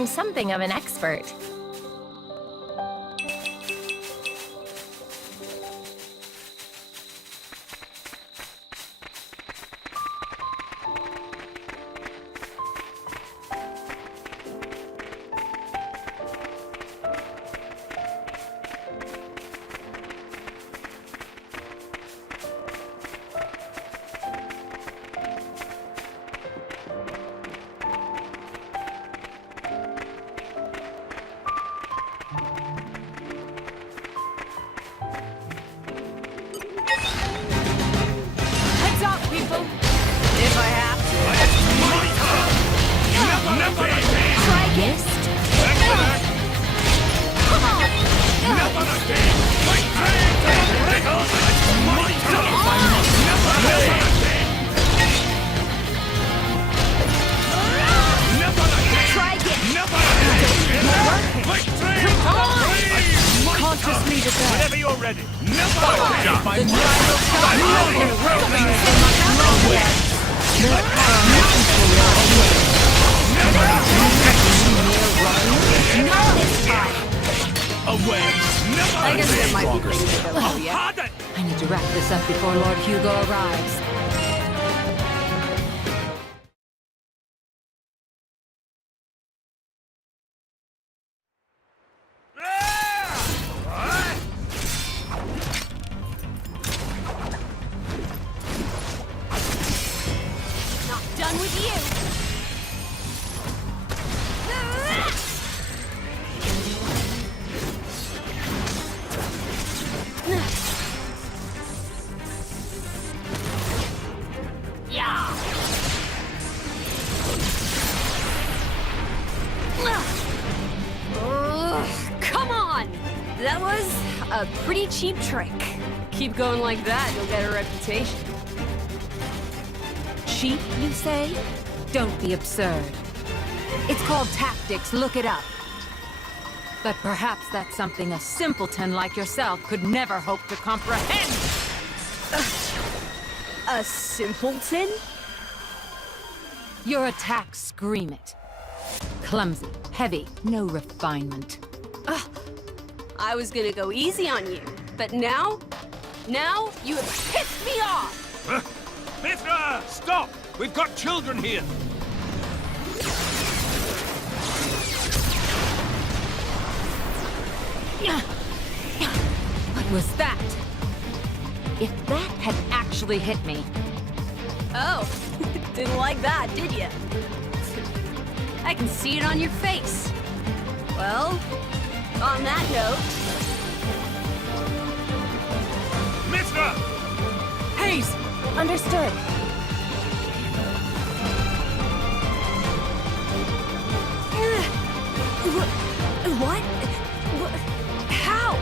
I'm something of an expert. If I have to. Try against. Come on! Try again. Can't just leave it there. Whenever you're ready. Away. I guess there might be things that will help you. I need to wrap this up before Lord Hugo arrives. Not done with you! Yeah! Come on! That was a pretty cheap trick. Keep going like that, you'll get a reputation. Cheap, you say? Don't be absurd. It's called tactics, look it up. But perhaps that's something a simpleton like yourself could never hope to comprehend. A simpleton? Your attacks scream it. Clumsy, heavy, no refinement. I was gonna go easy on you, but now you have pissed me off! Mithra, stop! We've got children here. What was that? If that had actually hit me, Oh, didn't like that, did you? I can see it on your face. Well, on that note... Mithra! Haze! Understood. What? How?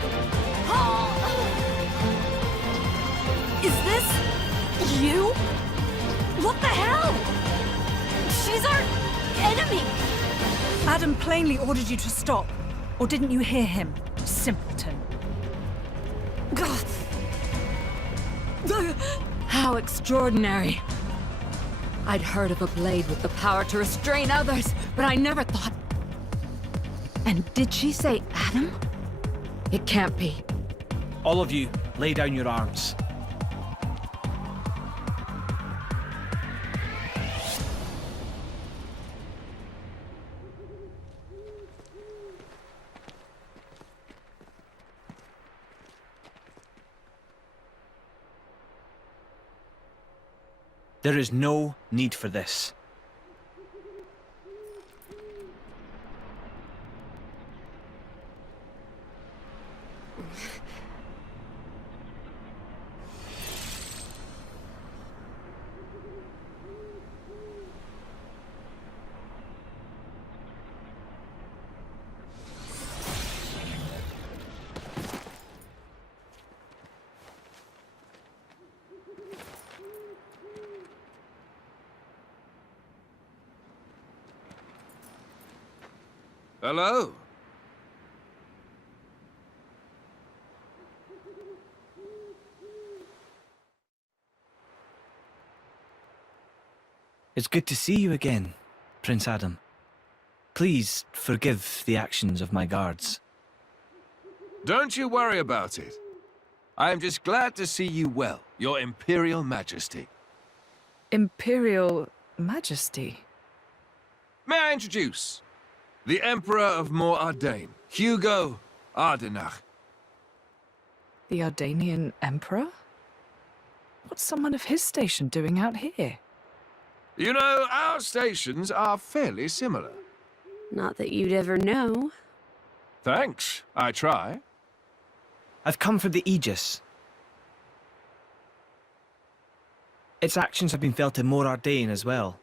Is this you? What the hell? She's our enemy. Adam plainly ordered you to stop. Or didn't you hear him, simpleton? How extraordinary. I'd heard of a blade with the power to restrain others, but I never thought... And did she say Adam? It can't be. All of you, lay down your arms. There is no need for this. Hello? It's good to see you again, Prince Adam. Please forgive the actions of my guards. Don't you worry about it. I am just glad to see you well, Your Imperial Majesty. Imperial Majesty? May I introduce? The Emperor of Mor Ardain, Hugo Ardenach. The Ardanian Emperor? What's someone of his station doing out here? You know, our stations are fairly similar. Not that you'd ever know. Thanks, I try. I've come for the Aegis. Its actions have been felt in Mor Ardain as well.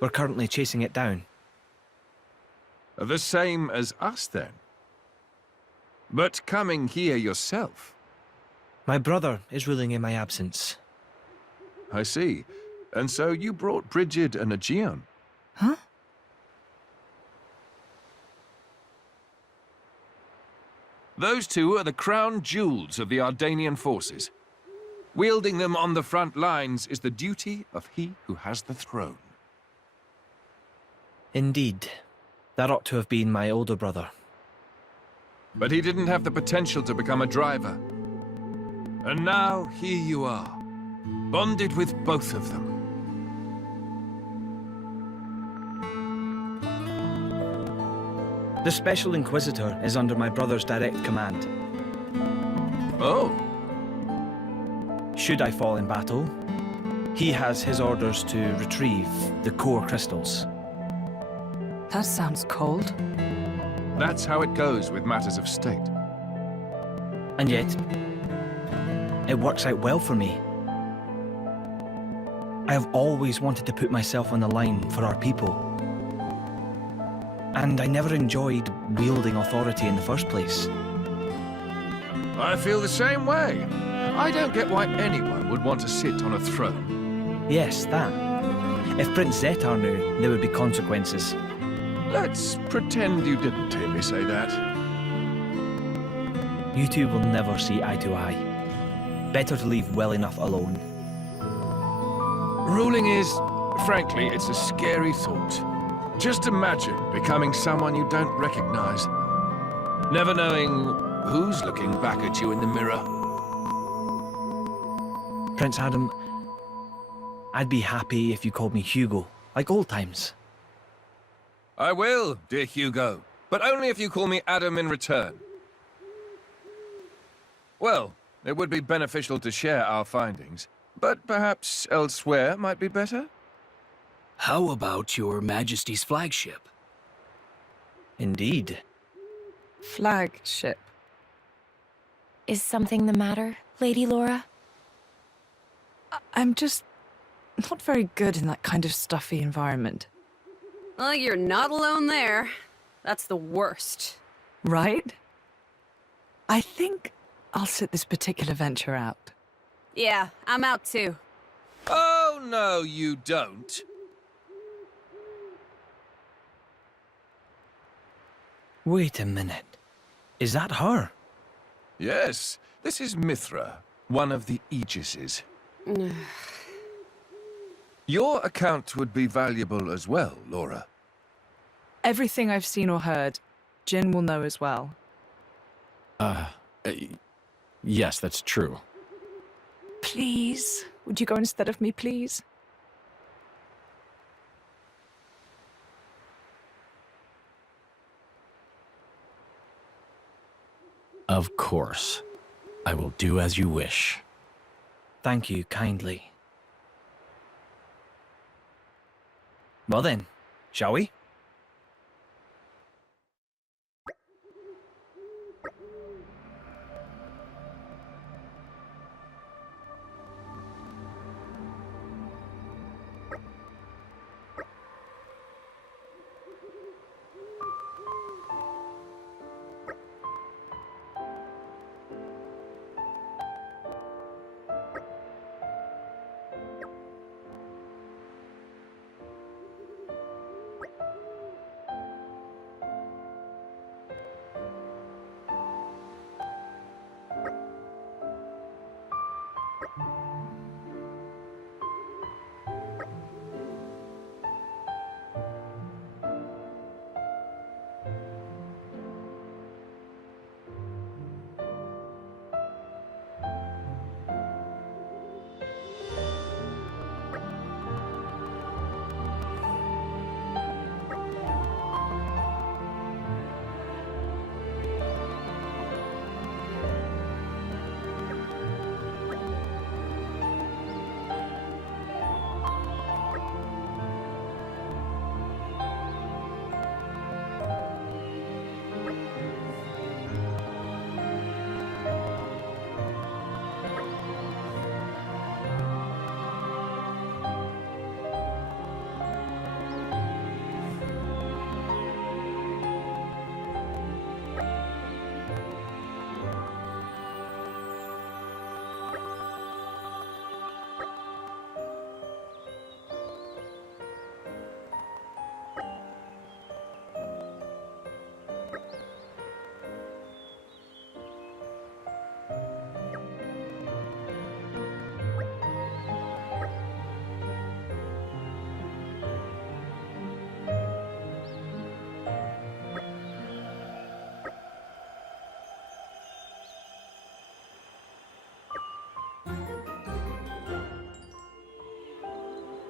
We're currently chasing it down. The same as us, then. But coming here yourself. My brother is ruling in my absence. I see. And so you brought Brigid and Aegeon. Huh? Those two are the crown jewels of the Ardanian forces. Wielding them on the front lines is the duty of he who has the throne. Indeed. That ought to have been my older brother. But he didn't have the potential to become a driver. And now, here you are, bonded with both of them. The Special Inquisitor is under my brother's direct command. Oh, Should I fall in battle, he has his orders to retrieve the core crystals. That sounds cold. that's how it goes with matters of state. And yet, it works out well for me. I have always wanted to put myself on the line for our people. And I never enjoyed wielding authority in the first place. I feel the same way. I don't get why anyone would want to sit on a throne. Yes, that. If Prince Zetar knew, there would be consequences. Let's pretend you didn't hear me say that. You two will never see eye to eye. Better to leave well enough alone. Ruling is, frankly, it's a scary thought. Just imagine becoming someone you don't recognize. Never knowing who's looking back at you in the mirror. Prince Adam, I'd be happy if you called me Hugo, like old times. I will, dear Hugo, but only if you call me Adam in return. Well, it would be beneficial to share our findings, but perhaps elsewhere might be better? How about your Majesty's flagship? Indeed. Flagship. Is something the matter, Lady Laura? I'm just not very good in that kind of stuffy environment. Well, you're not alone there. That's the worst. Right? I think I'll sit this particular venture out. Yeah, I'm out too. Oh, no, you don't. Wait a minute. Is that her? Yes, this is Mithra, one of the Aegises. Your account would be valuable as well, Laura. Everything I've seen or heard, Jin will know as well. Yes, that's true. Please? Would you go instead of me, please? Of course. I will do as you wish. Thank you kindly. Well then, shall we?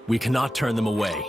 We cannot turn them away.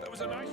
That was a nice...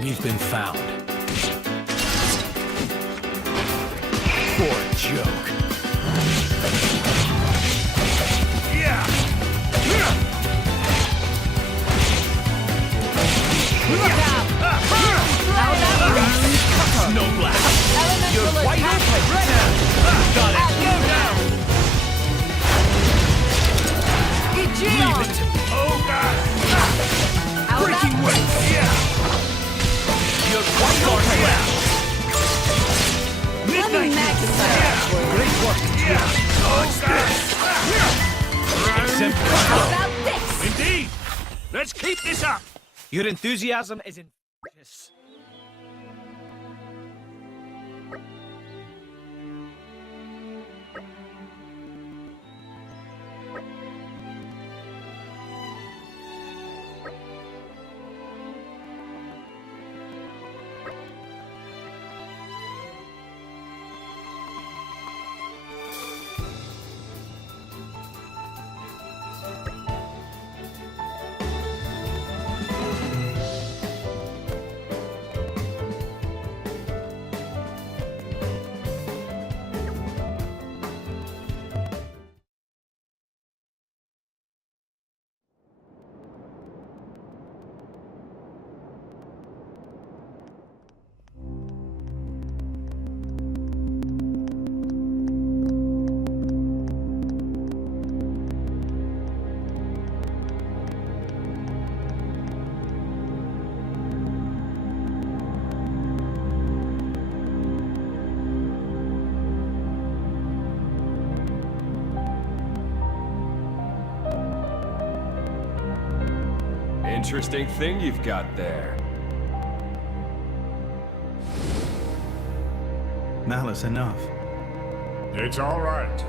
We've been found. For a joke. Snow blast. You're wide open. Got it. Leave it. Oh God. Breaking weights. You're wide open. Midnight. Great work. Exempt. How about this? Indeed. Let's keep this up. Your enthusiasm is infectious. Interesting thing you've got there. Malice enough. It's all right.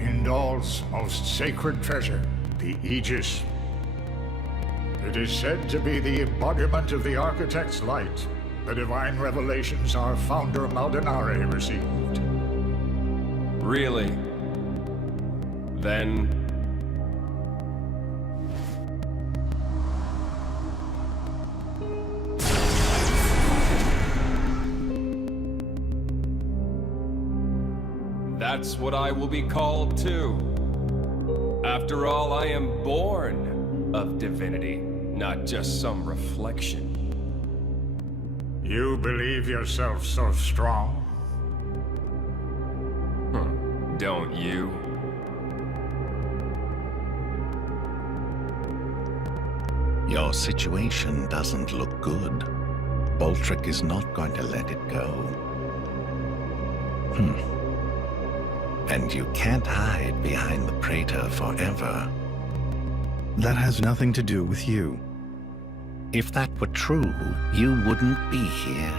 Indal's most sacred treasure, the Aegis. It is said to be the embodiment of the Architect's light, the divine revelations our founder Maldonare received. Really? Then... that's what I will be called too. After all, I am born of divinity, not just some reflection. You believe yourself so strong? Don't you? Your situation doesn't look good. Boltrick is not going to let it go. And you can't hide behind the Praetor forever. That has nothing to do with you. If that were true, you wouldn't be here.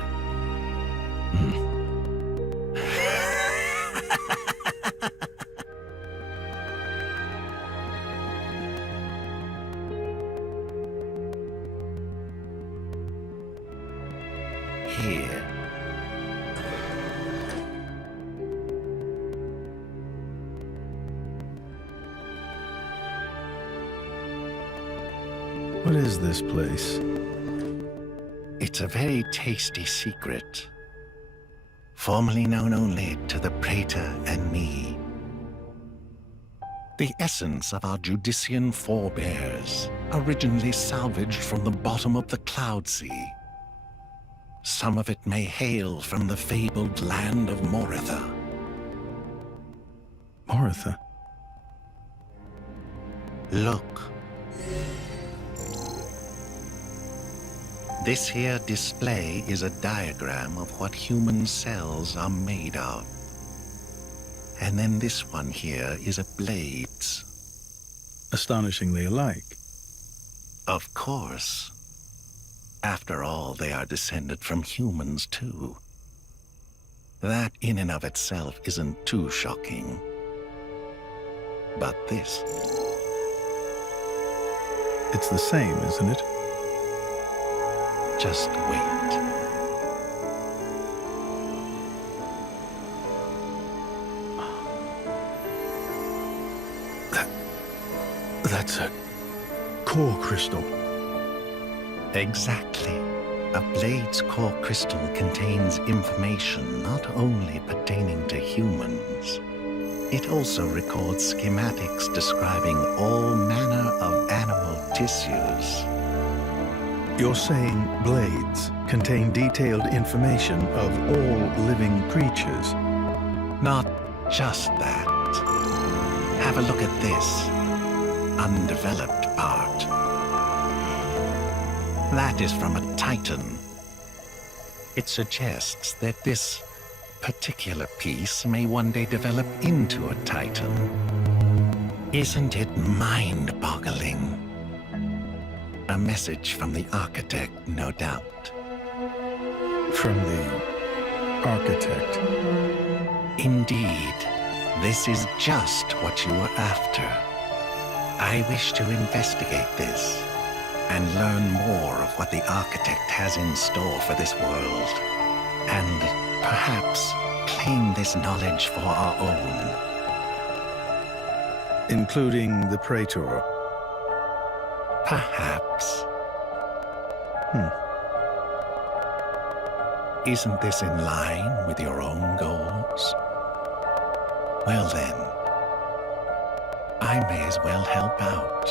Here. What is this place? It's a very tasty secret, formerly known only to the Praetor and me. The essence of our Judician forebears, originally salvaged from the bottom of the Cloud Sea. Some of it may hail from the fabled land of Moritha. Moritha? Look. This here display is a diagram of what human cells are made of. And then this one here is a blades. Astonishingly alike. Of course. After all, they are descended from humans, too. That in and of itself isn't too shocking. But this... It's the same, isn't it? Just wait. that's a core crystal. Exactly. A blade's core crystal contains information not only pertaining to humans, it also records schematics describing all manner of animal tissues. You're saying blades contain detailed information of all living creatures? Not just that. Have a look at this undeveloped part. That is from a Titan. It suggests that this particular piece may one day develop into a Titan. Isn't it mind-boggling? A message from the architect, no doubt. From the architect? Indeed. This is just what you were after. I wish to investigate this and learn more of what the architect has in store for this world, and perhaps claim this knowledge for our own. Including the Praetor? Perhaps. Isn't this in line with your own goals? Well then, I may as well help out.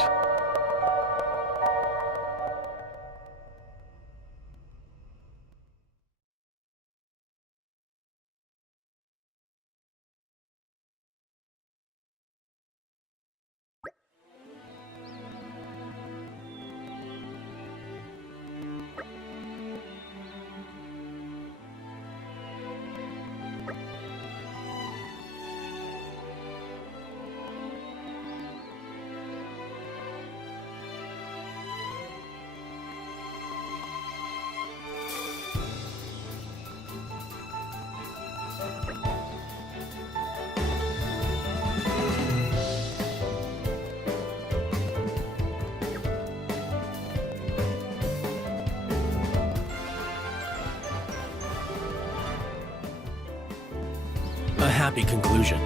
A happy conclusion.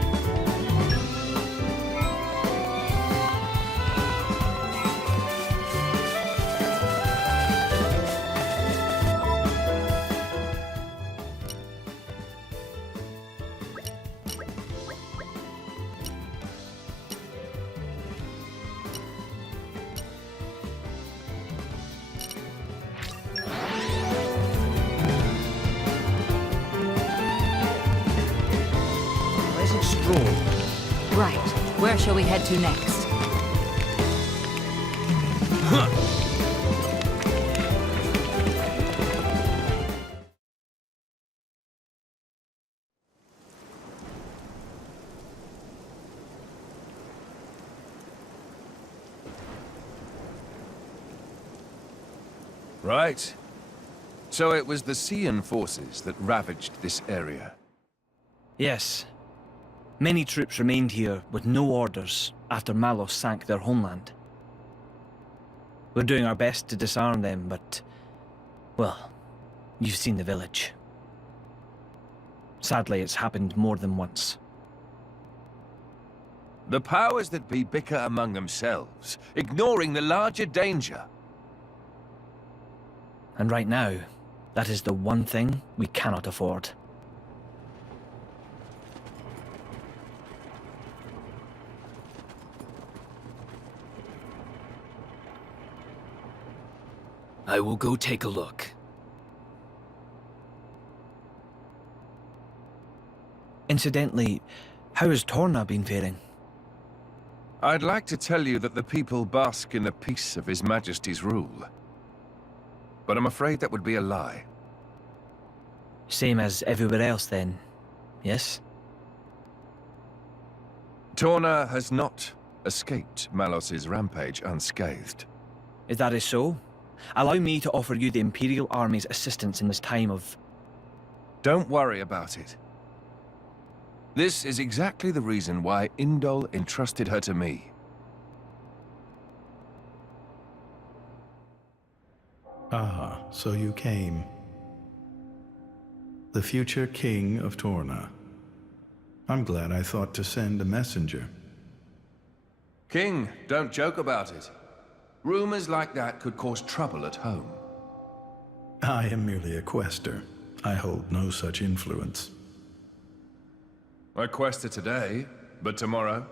Right. Where shall we head to next? Right. So it was the Cian forces that ravaged this area. Yes. Many troops remained here with no orders after Malos sank their homeland. We're doing our best to disarm them, but... well, you've seen the village. Sadly, it's happened more than once. The powers that be bicker among themselves, ignoring the larger danger. And right now, that is the one thing we cannot afford. I will go take a look. Incidentally, how has Torna been faring? I'd like to tell you that the people bask in the peace of His Majesty's rule. But I'm afraid that would be a lie. Same as everywhere else then, yes? Torna has not escaped Malos's rampage unscathed. If that is so, allow me to offer you the Imperial Army's assistance in this time of... Don't worry about it. This is exactly the reason why Indol entrusted her to me. Ah, so you came. The future king of Torna. I'm glad I thought to send a messenger. King, don't joke about it. Rumors like that could cause trouble at home. I am merely a quester. I hold no such influence. I quested today, but tomorrow?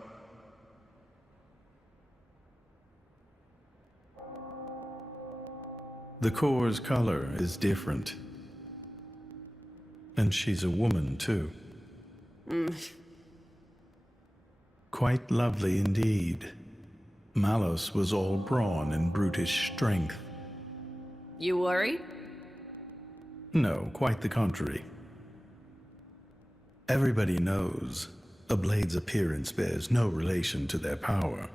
The core's color is different. And she's a woman, too. Quite lovely indeed. Malos was all brawn and brutish strength. You worried? No, quite the contrary. Everybody knows a blade's appearance bears no relation to their power.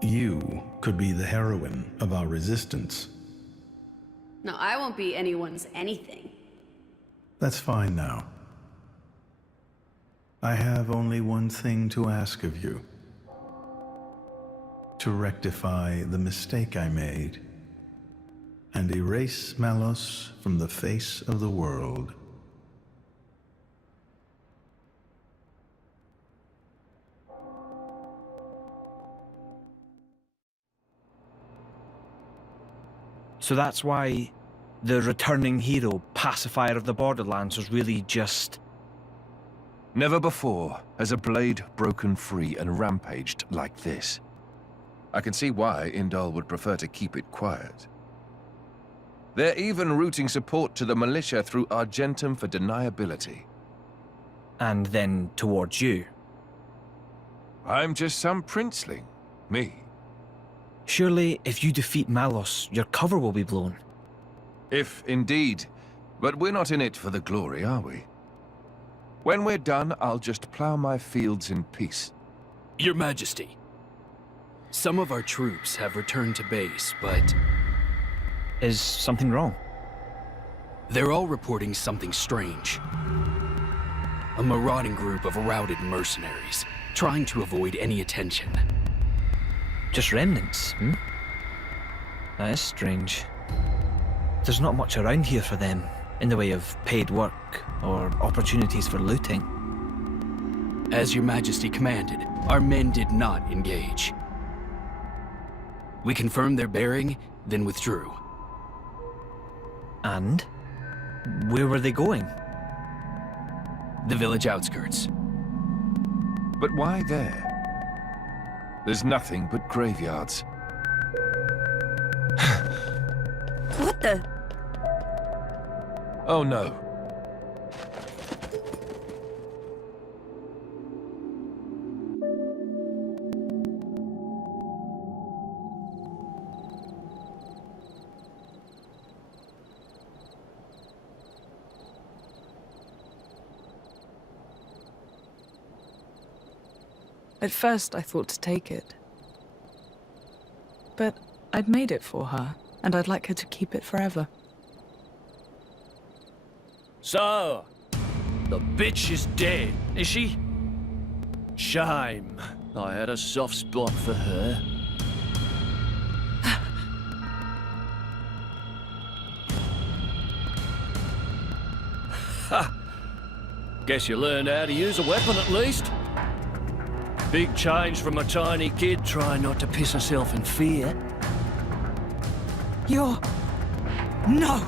You could be the heroine of our resistance. No, I won't be anyone's anything. That's fine now. I have only one thing to ask of you. To rectify the mistake I made and erase Malos from the face of the world. So that's why the returning hero, pacifier of the Borderlands, was really just... Never before has a blade broken free and rampaged like this. I can see why Indal would prefer to keep it quiet. They're even routing support to the militia through Argentum for deniability. And then towards you. I'm just some princeling. Me. Surely, if you defeat Malos, your cover will be blown. If indeed. But we're not in it for the glory, are we? When we're done, I'll just plow my fields in peace. Your Majesty, some of our troops have returned to base, but... Is something wrong? They're all reporting something strange. A marauding group of routed mercenaries, trying to avoid any attention. Just remnants, hmm? That is strange. There's not much around here for them, in the way of paid work or opportunities for looting. As your Majesty commanded, our men did not engage. We confirmed their bearing, then withdrew. And? Where were they going? The village outskirts. But why there? There's nothing but graveyards. What the? Oh no. At first, I thought to take it. But I'd made it for her, and I'd like her to keep it forever. So, the bitch is dead, is she? Shame. I had a soft spot for her. Ha! Guess you learned how to use a weapon at least. Big change from a tiny kid trying not to piss herself in fear. You're... No!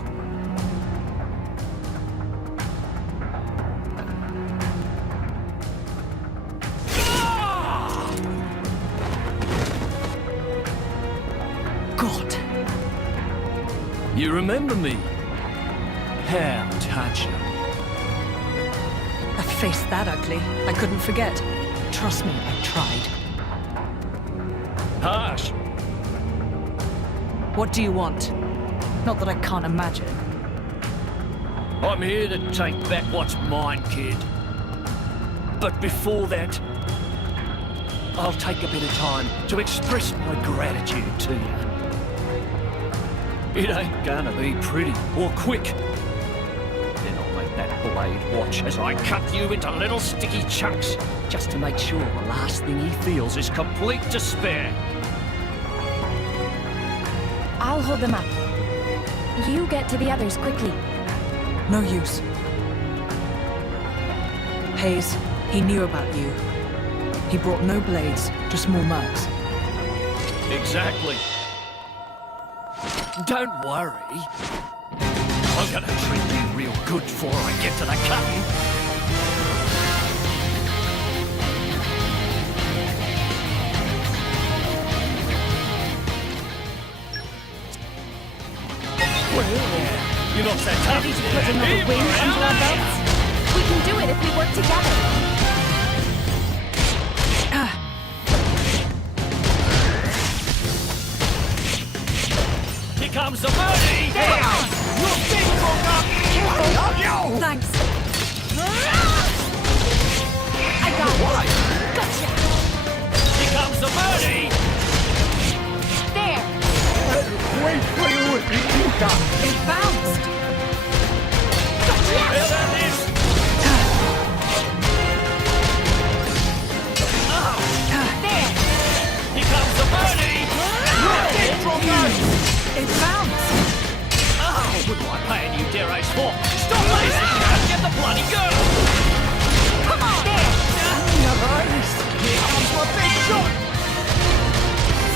God! You remember me? How touching. A face that ugly, I couldn't forget. Trust me, I tried. Harsh. What do you want? Not that I can't imagine. I'm here to take back what's mine, kid. But before that, I'll take a bit of time to express my gratitude to you. It ain't gonna be pretty or quick. Then I'll make that blade watch as I cut you into little sticky chunks, just to make sure the last thing he feels is complete despair. I'll hold them up. You get to the others quickly. No use. Hayes, he knew about you. He brought no blades, just more mercs. Exactly. Don't worry. I'm gonna treat you real good before I get to the cutting. You're not so tough. Ready to put another win under our belts? We can do it if we work together. Here comes the birdie! Thanks. I got it. Gotcha. Here comes the birdie! There. It bounced. How about this? There. Here comes the birdie! It bounced. Oh, wouldn't like paying you dear ace for. Stop racing! Get the bloody girl! Come on. There. Here comes my big shot!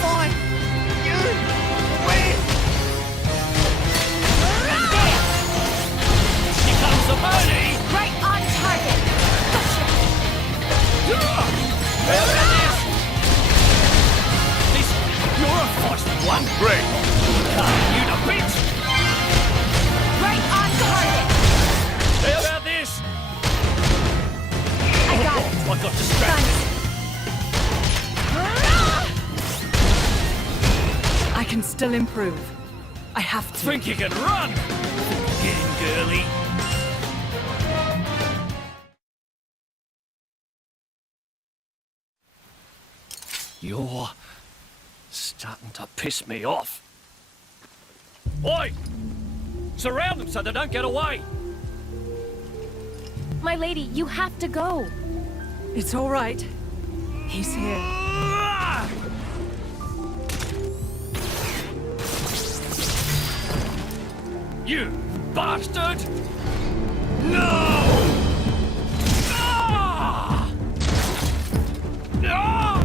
Fine. You win! There. Here comes the birdie! Right on target. Gotcha. How about this? This, you're a feisty one. Great. You to beat. Right on target. How about this? I got it. I got distracted. I can still improve. I have to. Think you can run? Get in, girly. You're starting to piss me off. Oi! Surround them so they don't get away. My lady, you have to go. It's all right. He's here. Ah! You bastard! No! Ah! No!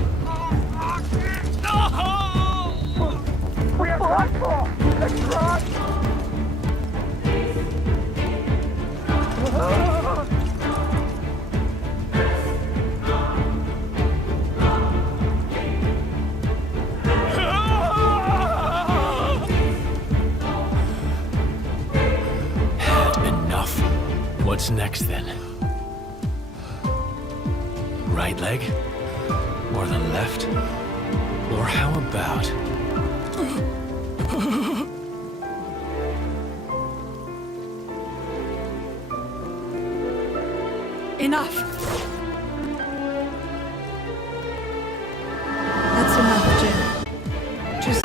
Had enough. What's next then? Right leg? Or the left? Or how about... Enough. That's enough, Jim. Just...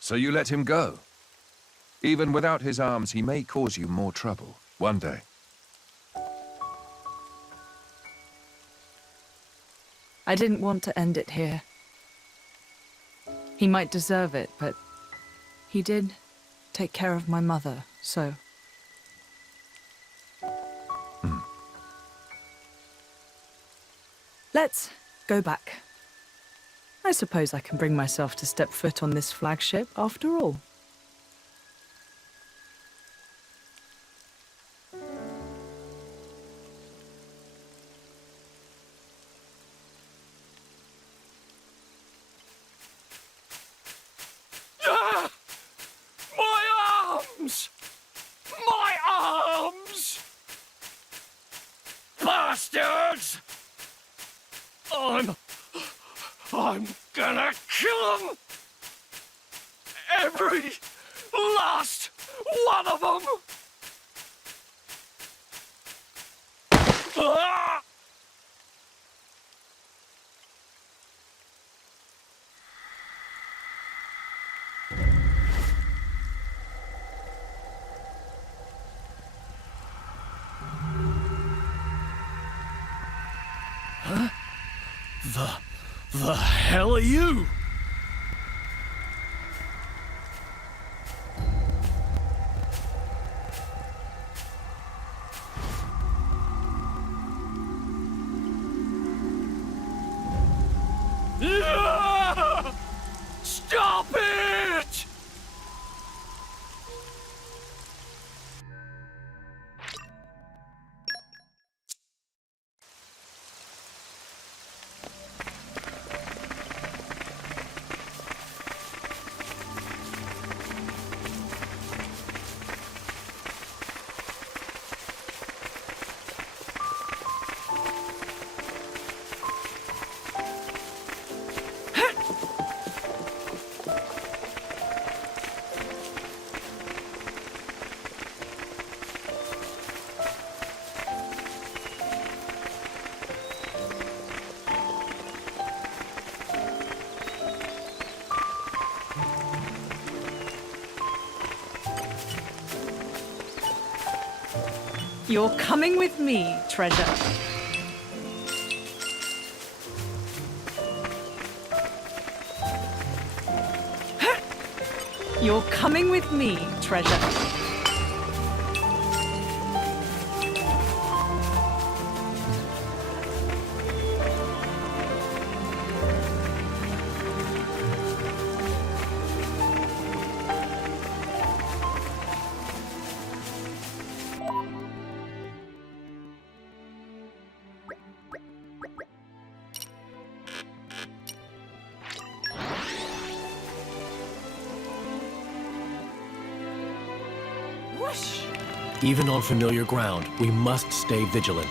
So you let him go? Even without his arms, he may cause you more trouble one day. I didn't want to end it here. He might deserve it, but he did take care of my mother, so... Let's go back. I suppose I can bring myself to step foot on this flagship after all. Ah! My arms! My arms! Bastards! I'm gonna kill them! Every last one of them! Ah! The hell are you? Stop it! You're coming with me, treasure. You're coming with me, treasure. Even on familiar ground, we must stay vigilant.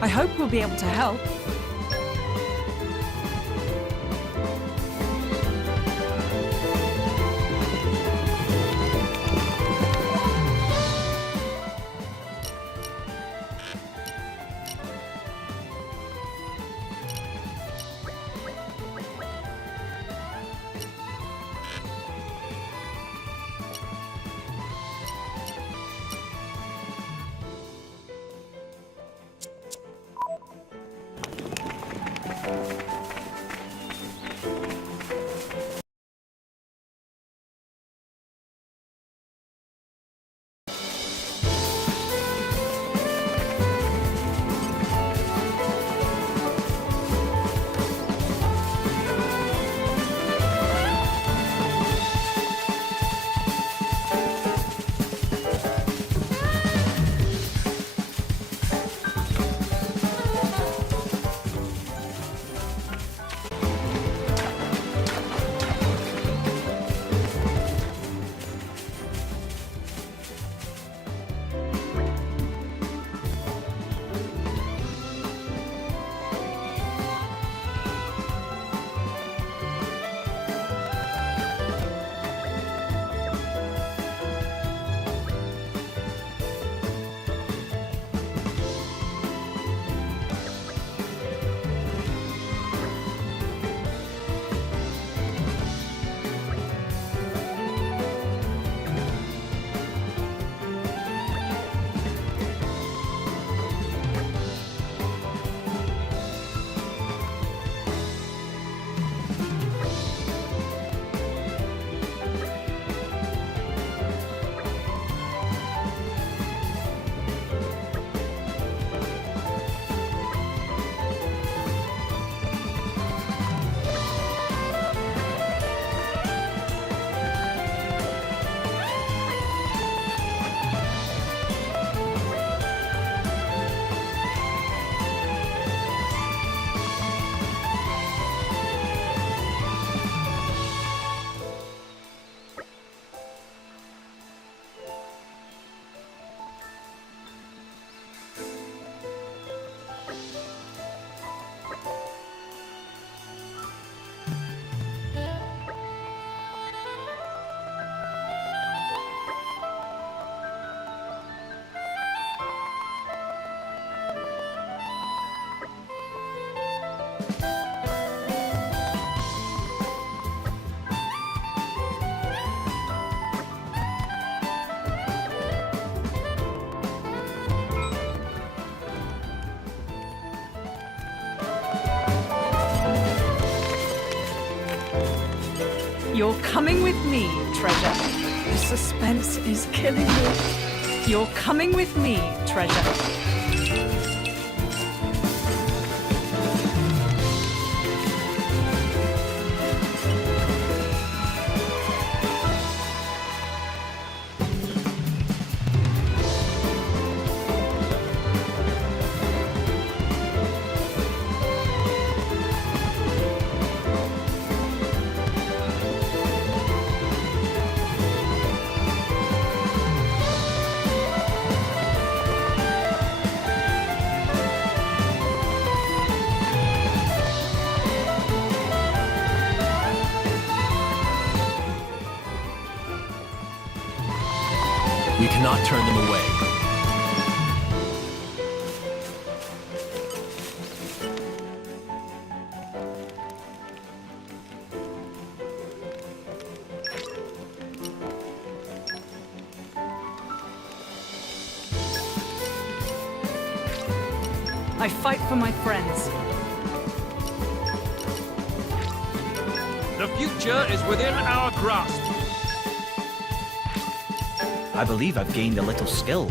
I hope we'll be able to help. You're coming with me, treasure. The suspense is killing me. You're coming with me, treasure. We cannot turn them away. I fight for my friends. The future is within our grasp. I believe I've gained a little skill.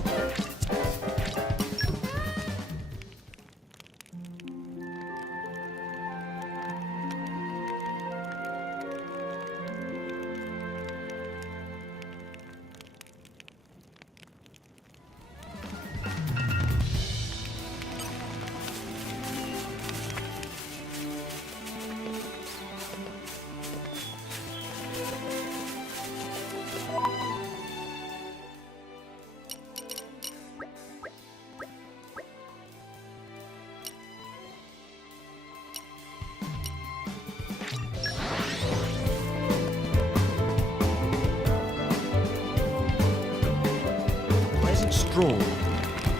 Stroll.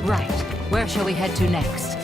Right. Where shall we head to next?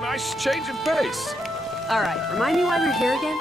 Nice change of pace. All right, remind me why we're here again?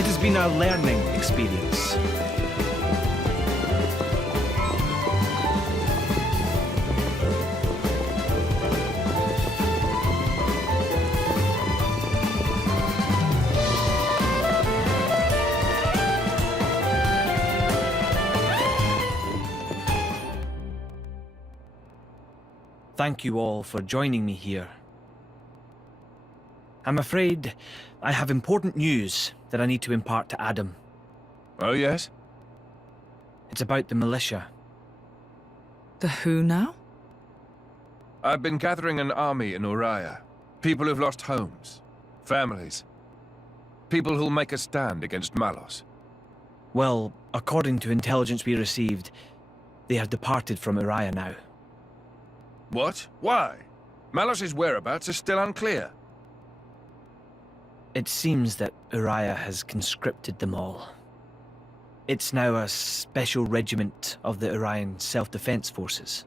It has been a learning experience. Thank you all for joining me here. I'm afraid I have important news that I need to impart to Adam. Oh, yes? It's about the militia. The who now? I've been gathering an army in Uriah. People who've lost homes, families. People who'll make a stand against Malos. Well, according to intelligence we received, they have departed from Uriah now. What? Why? Malos's whereabouts are still unclear. It seems that Uriah has conscripted them all. It's now a special regiment of the Urian Self-Defense Forces.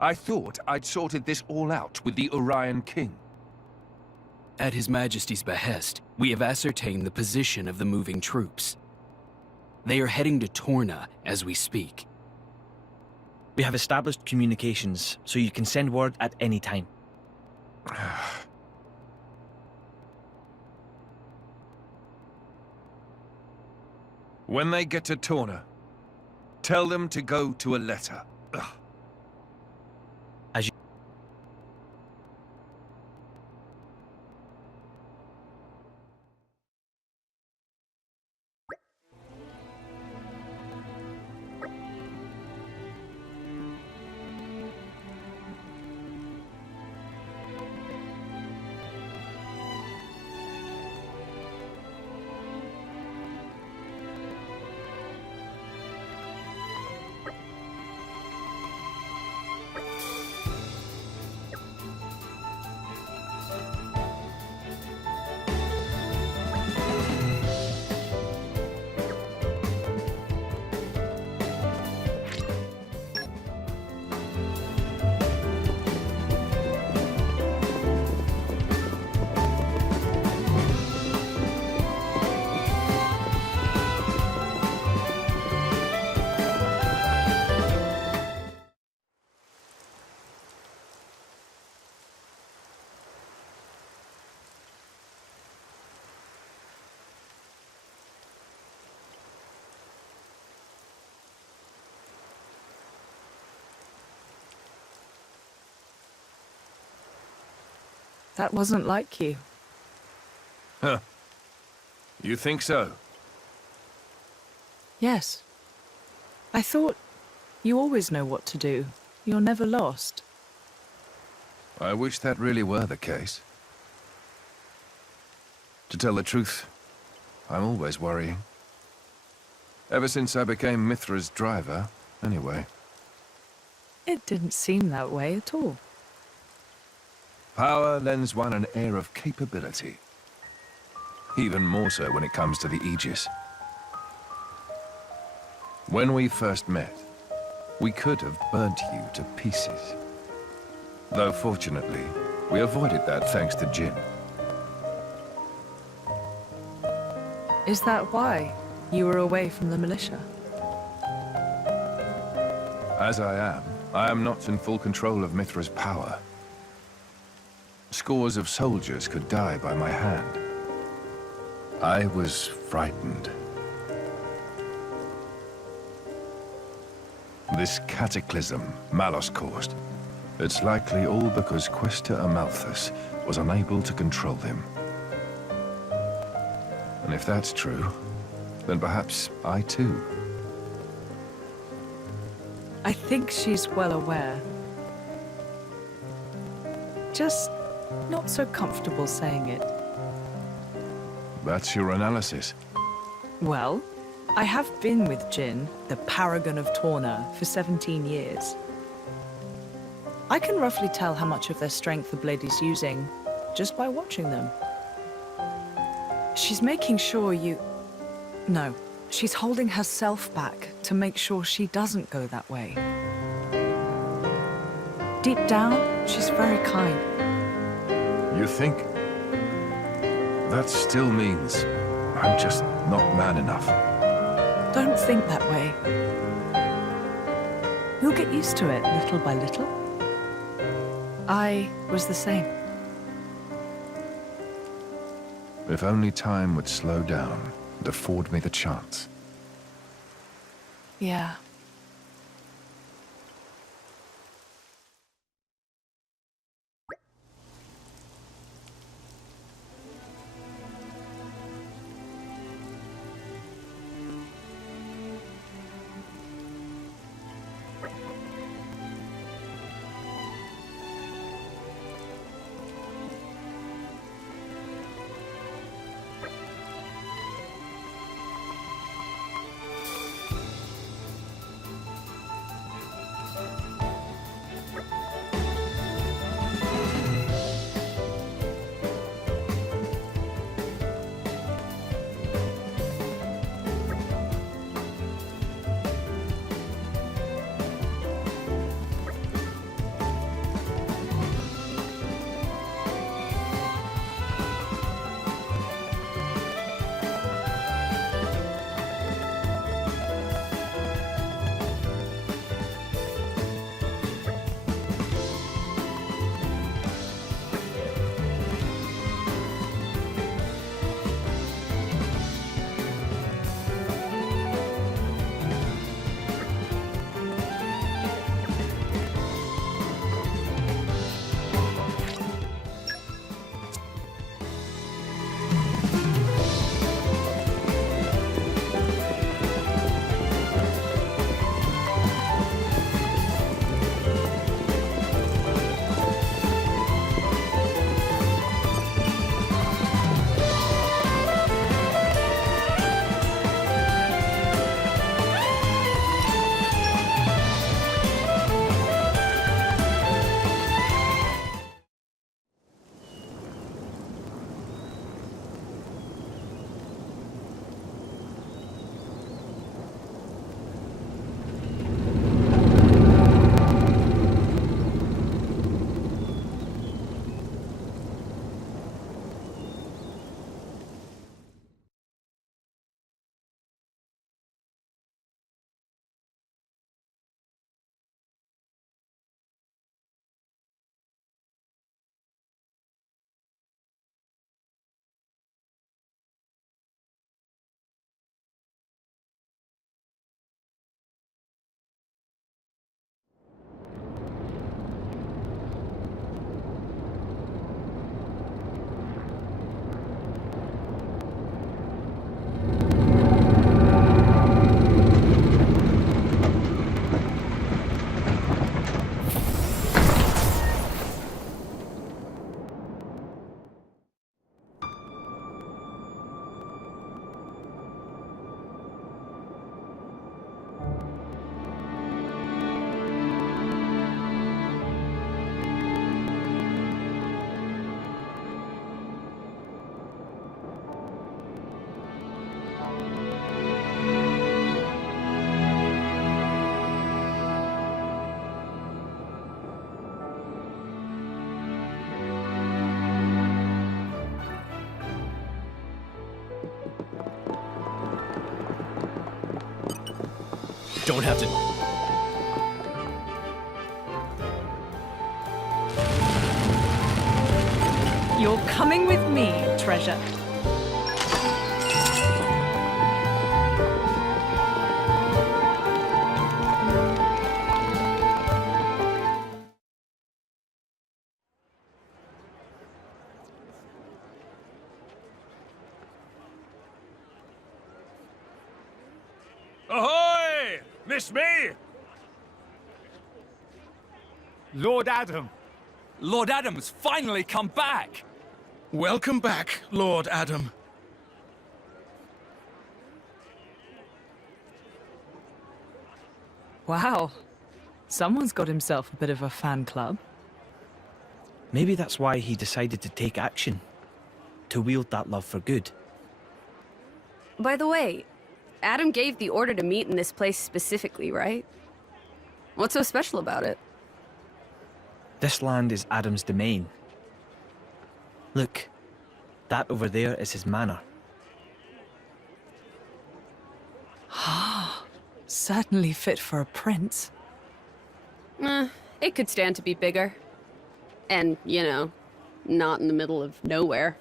I thought I'd sorted this all out with the Urian King. At His Majesty's behest, we have ascertained the position of the moving troops. They are heading to Torna as we speak. We have established communications, so you can send word at any time. When they get to Torna, tell them to go to a letter. Ugh. As you... That wasn't like you. Huh. You think so? Yes. I thought you always know what to do. You're never lost. I wish that really were the case. To tell the truth, I'm always worrying. Ever since I became Mithra's driver, anyway. It didn't seem that way at all. Power lends one an air of capability. Even more so when it comes to the Aegis. When we first met, we could have burnt you to pieces. Though fortunately, we avoided that thanks to Jin. Is that why you were away from the militia? As I am not in full control of Mithra's power. Scores of soldiers could die by my hand. I was frightened. This cataclysm Malos caused, it's likely all because Questa Amalthus was unable to control him. And if that's true, then perhaps I too. I think she's well aware. Just not so comfortable saying it. That's your analysis. Well, I have been with Jin, the paragon of Torna, for 17 years. I can roughly tell how much of their strength the Blade is using, just by watching them. She's making sure you... No, she's holding herself back to make sure she doesn't go that way. Deep down, she's very kind. You think? That still means I'm just not man enough. Don't think that way. You'll get used to it little by little. I was the same. If only time would slow down and afford me the chance. Yeah. Don't have to... You're coming with me, treasure. Ahoy! Miss me? Lord Adam. Lord Adam's finally come back! Welcome back, Lord Adam. Wow. Someone's got himself a bit of a fan club. Maybe that's why he decided to take action. To wield that love for good. By the way, Adam gave the order to meet in this place specifically, right? What's so special about it? This land is Adam's domain. Look, that over there is his manor. Certainly fit for a prince. It could stand to be bigger. And, you know, not in the middle of nowhere.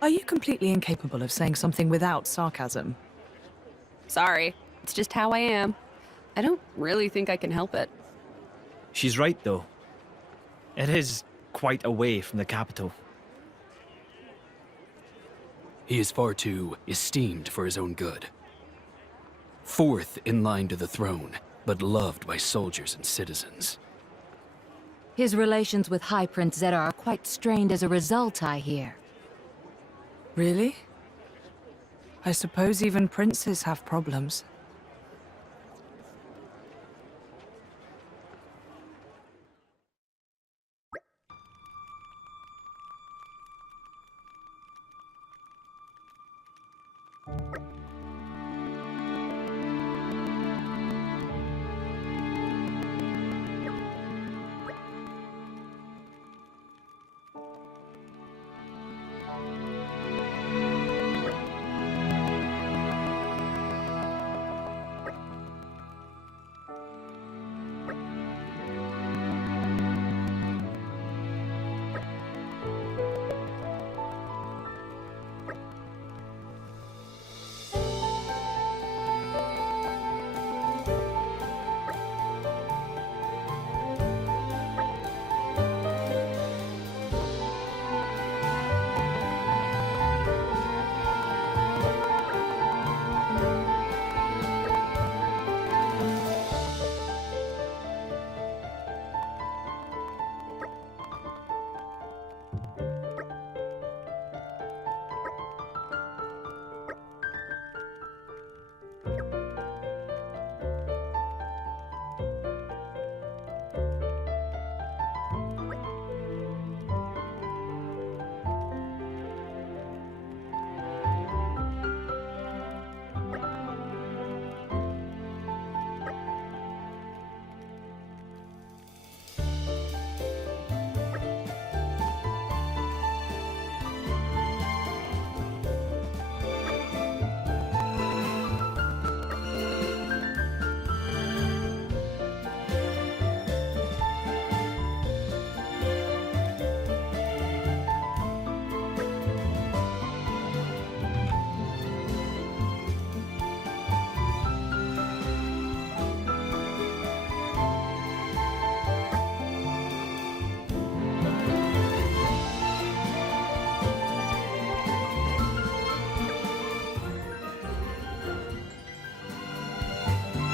Are you completely incapable of saying something without sarcasm? Sorry, it's just how I am. I don't really think I can help it. She's right, though. It is quite away from the capital. He is far too esteemed for his own good. Fourth in line to the throne, but loved by soldiers and citizens. His relations with High Prince Zeta are quite strained as a result, I hear. Really? I suppose even princes have problems.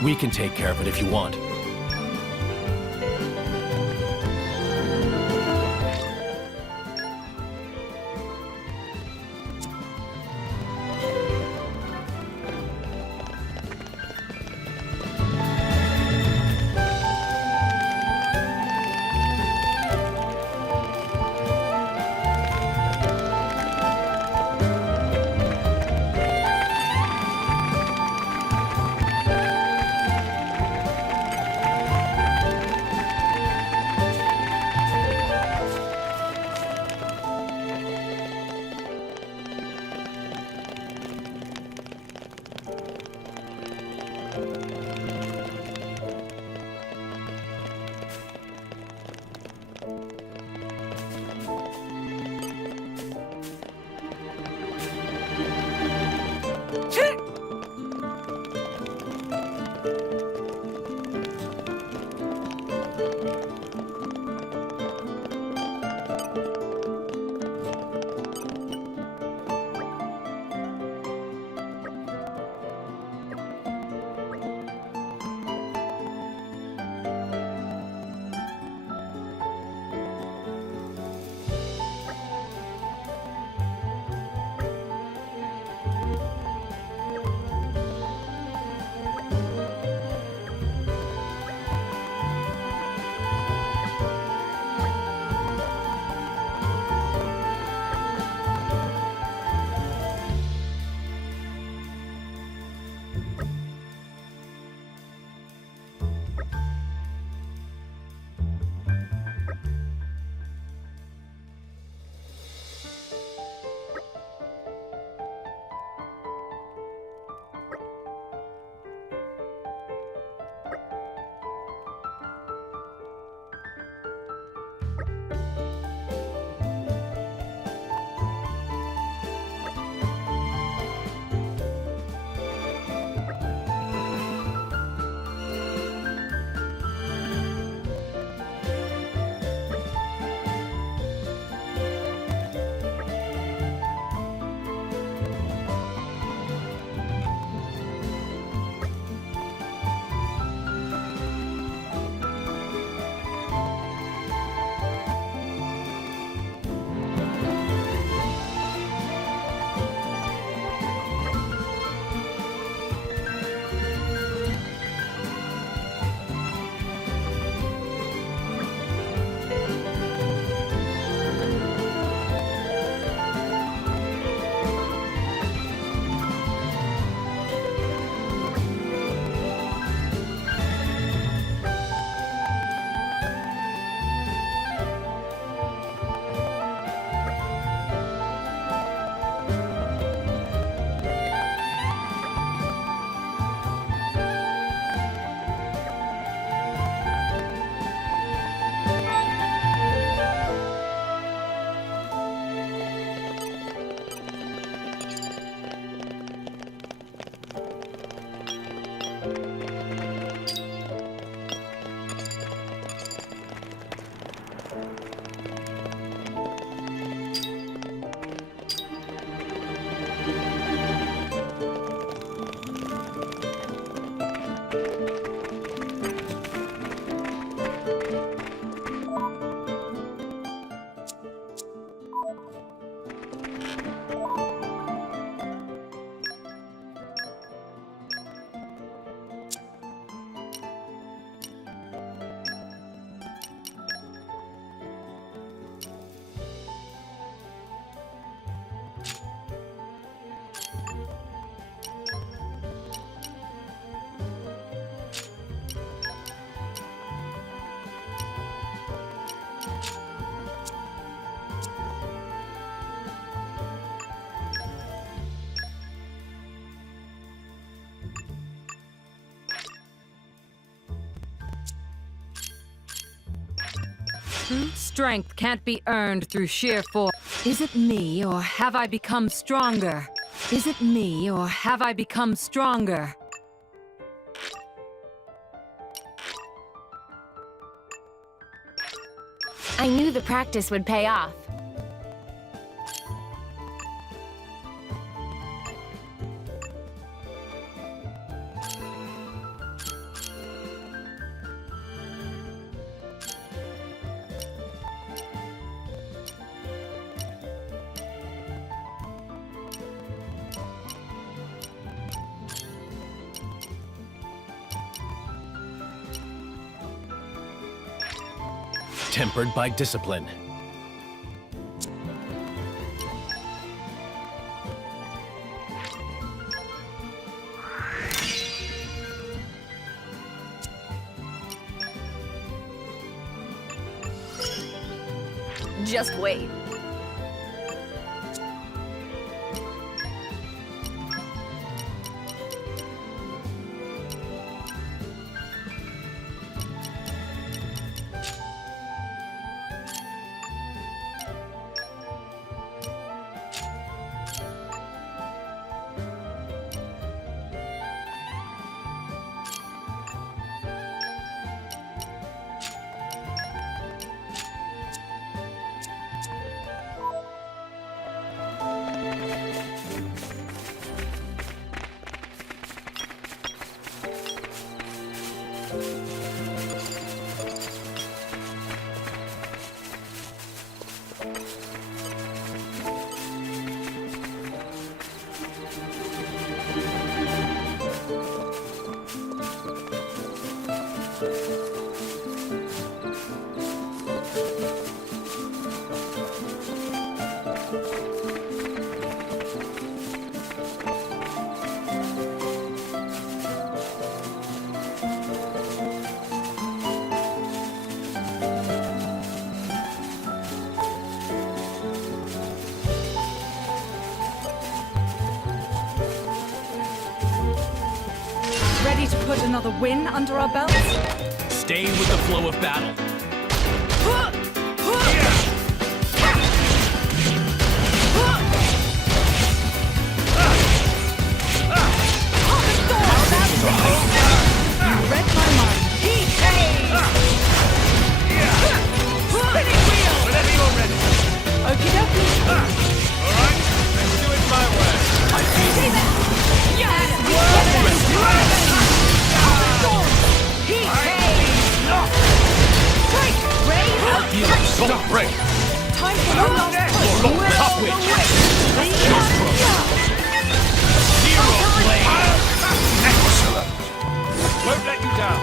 We can take care of it if you want. True strength can't be earned through sheer force. Is it me, or have I become stronger? Is it me, or have I become stronger? I knew the practice would pay off. Tempered by discipline. Just wait. Ready to put another win under our belts? Stay with the flow of battle. You read my mind. Heat spinning wheel! Whenever you're ready. Okie dokie. Alright, let's do it my way. I feel you. Stop, break. Time for one last push. Tough witch. Zero blade. Excellent. Won't let you down.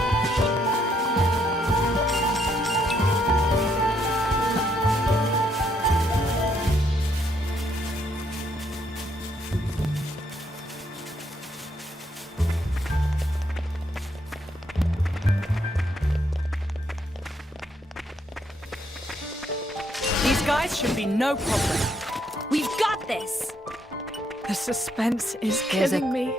These guys should be no problem. We've got this! The suspense is There's a- killing me.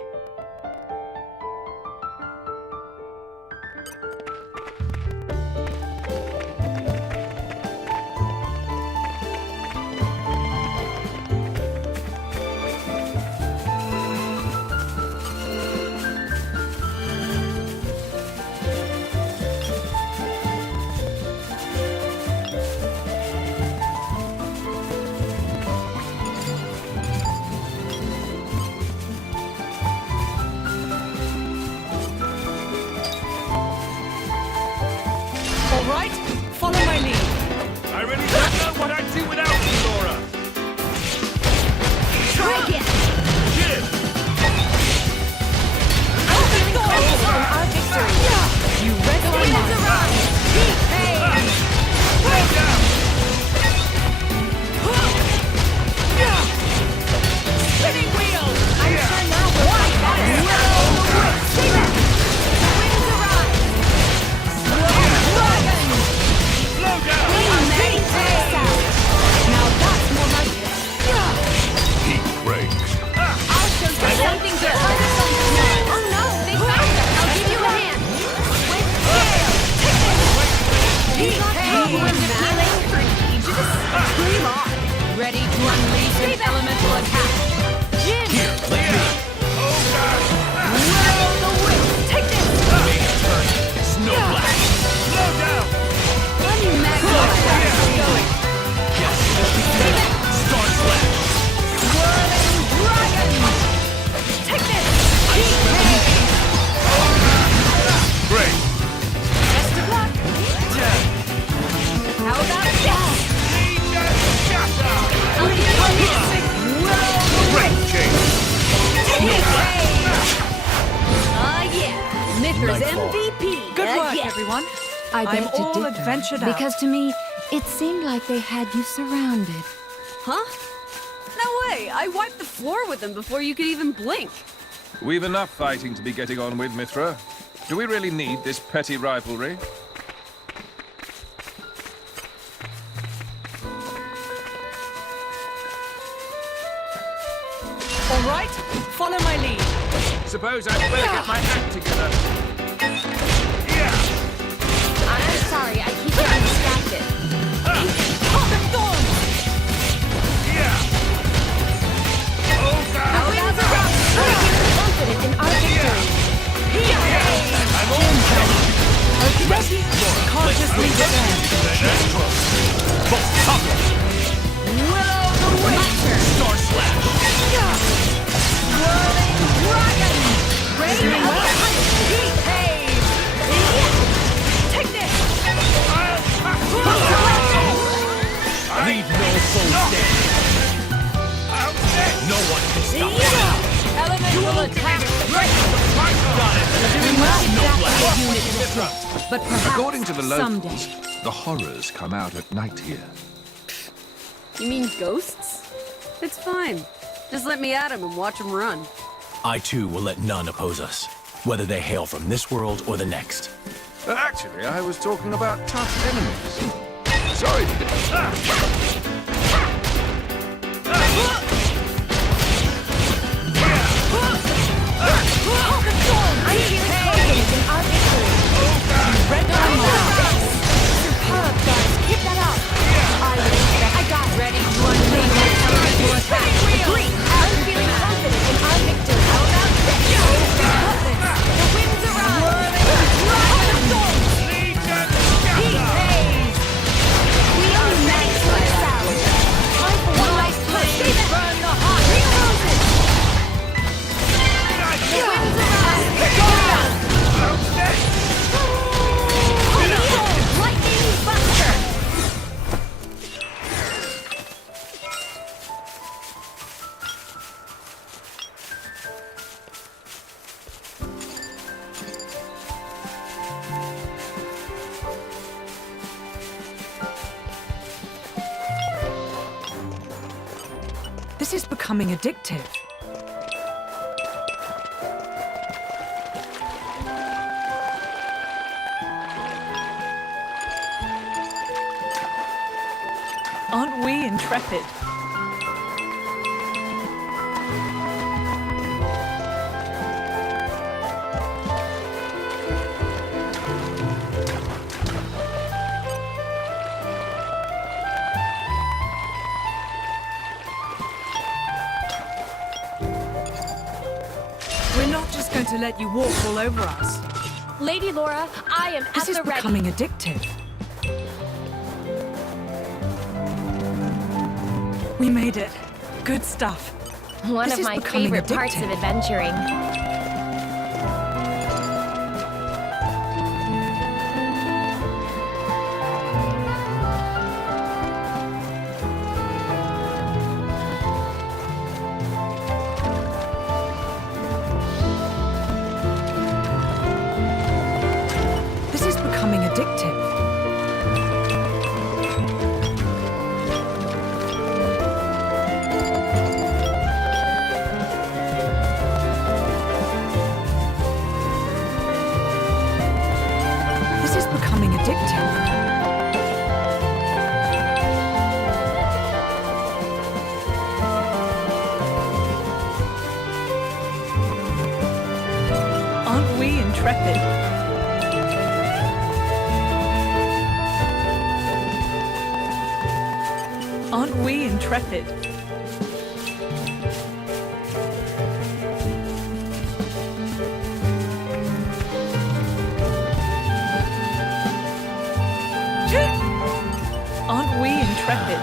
Arthur's nightfall. MVP. Good work, Yeah. everyone. I I'm beg to all differ, adventured out. because to me, it seemed like they had you surrounded. Huh? No way. I wiped the floor with them before you could even blink. We've enough fighting to be getting on with, Mithra. Do we really need this petty rivalry? All right, follow my lead. Suppose I'd better get my act together. I'm sorry, I keep getting distracted. Hawk and Thorn! Our wings are up. We're feeling confident in our victory. Ready? Can't just leave it there. Willow the Wisp! Star Slash! Whirling Dragon! Rain of the Heat Haze! Take this! Leave no foe standing. No one can stop me. Elemental attack! Got it. Not exactly a unit to disrupt, but perhaps According to the locals, someday. the horrors come out at night here. You mean ghosts? It's fine. Just let me at them and watch them run. I too will let none oppose us, whether they hail from this world or the next. Actually, I was talking about tough enemies. Sorry. I'm feeling confident in our victory. Superb, guys. Keep that up. I got it. Ready to unleash my elemental attack. Agree. I'm feeling confident in our victory. How about this? The winds are up. Heat Haze! We are ready to excel. Time for one last push. Burn the hot roses! The winds are up. Lightning Buster. This is becoming addictive. Aren't we intrepid? We're not just going to let you walk all over us. Lady Laura, I am This at is the ready. becoming addictive. We made it. Good stuff. One This of is my becoming favorite parts of addictive. adventuring. This is becoming addictive. This is becoming addictive. Aren't we intrepid? Aren't we intrepid? Aren't we intrepid?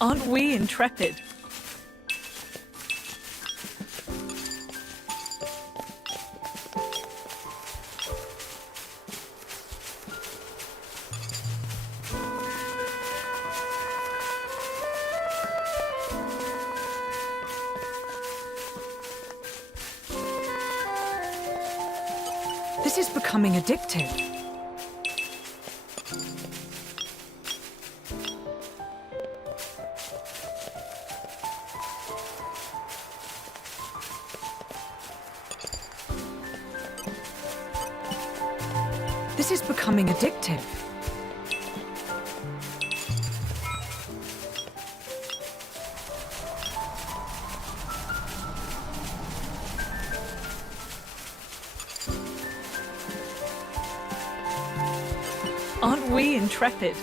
Aren't we intrepid? This is becoming addictive. This is becoming addictive. Aren't we intrepid?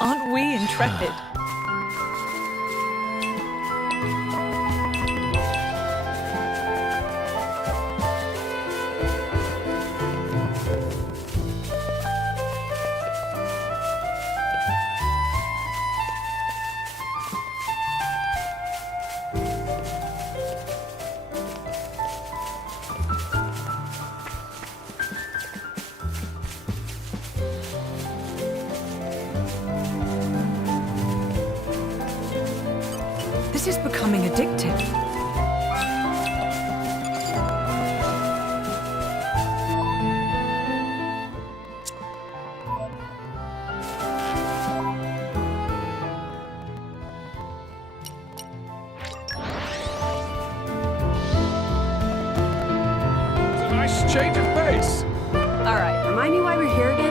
Aren't we intrepid? This is becoming addictive. It's a nice change of pace. Alright, remind me why we're here again?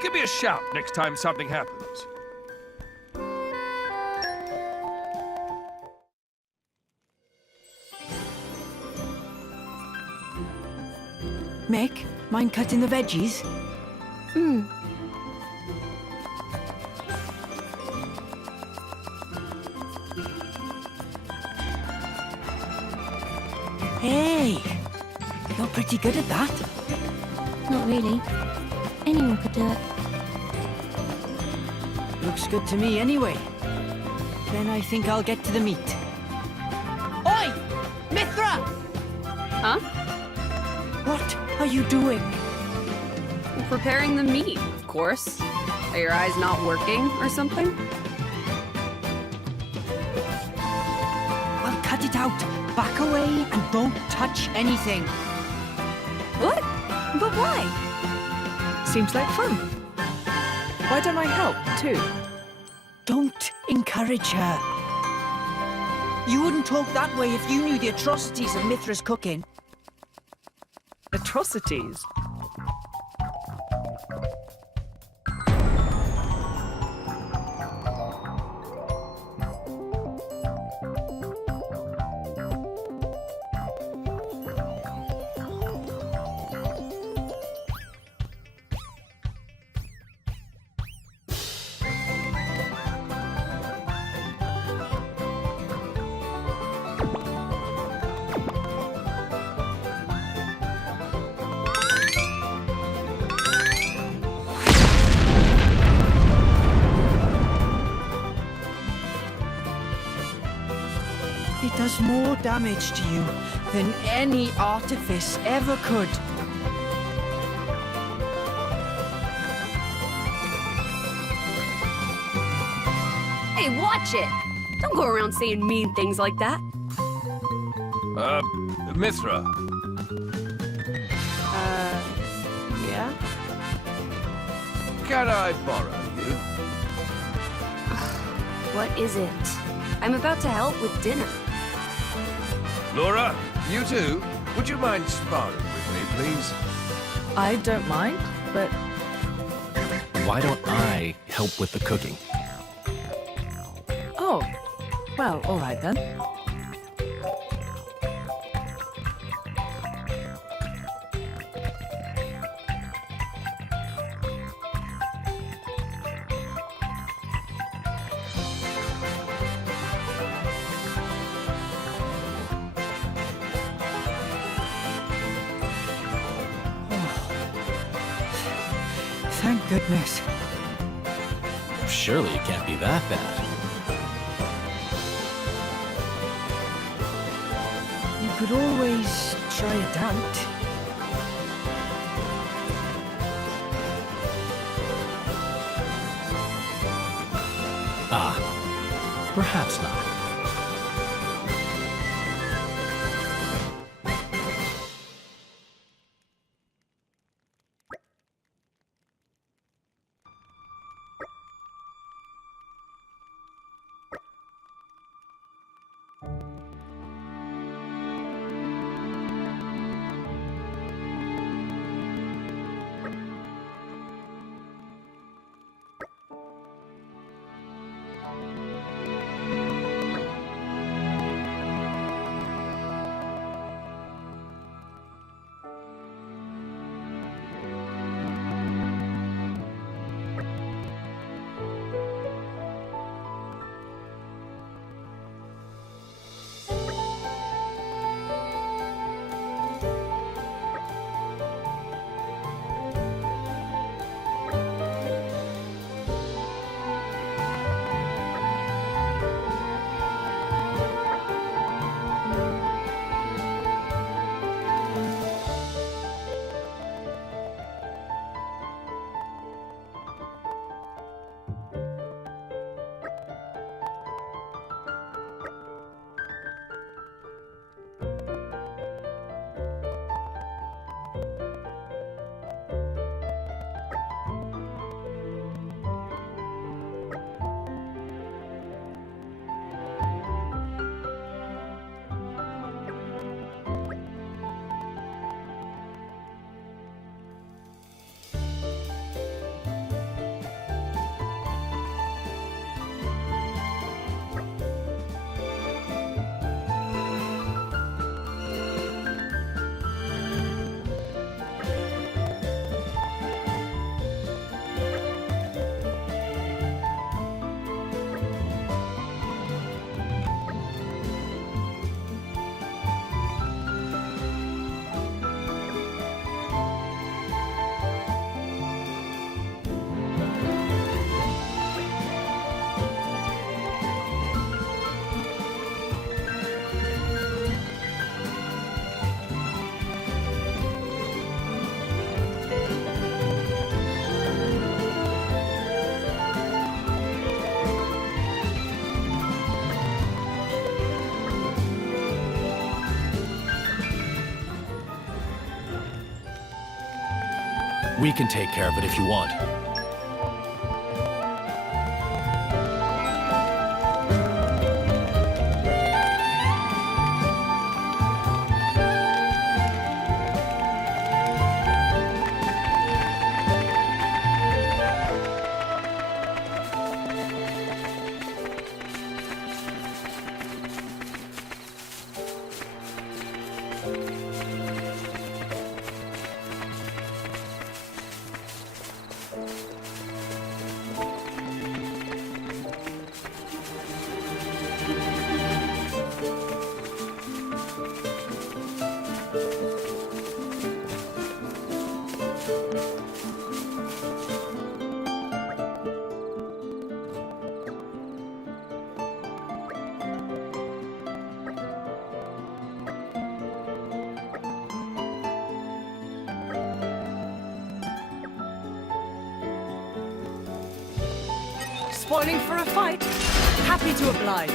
Give me a shout next time something happens. Mick, mind cutting the veggies? Hey, you're pretty good at that. Not really. Anyone could do it. Looks good to me anyway. Then I think I'll get to the meat. Oi! Mithra! Huh? What are you doing? Preparing the meat, of course. Are your eyes not working or something? Well, cut it out. Back away and don't touch anything. What? But why? Seems like fun. Why don't I help, too? Don't encourage her. You wouldn't talk that way if you knew the atrocities of Mithra's cooking. Atrocities? It does more damage to you than any artifice ever could. Hey, watch it! Don't go around saying mean things like that. Mithra. Yeah? Can I borrow you? What is it? I'm about to help with dinner. Laura, you too? Would you mind sparring with me, please? I don't mind, but Why don't I help with the cooking? oh, well, all right then. Thank goodness. Surely it can't be that bad. You could always try it out. Ah, perhaps not. We can take care of it if you want. spoiling for a fight? Happy to oblige.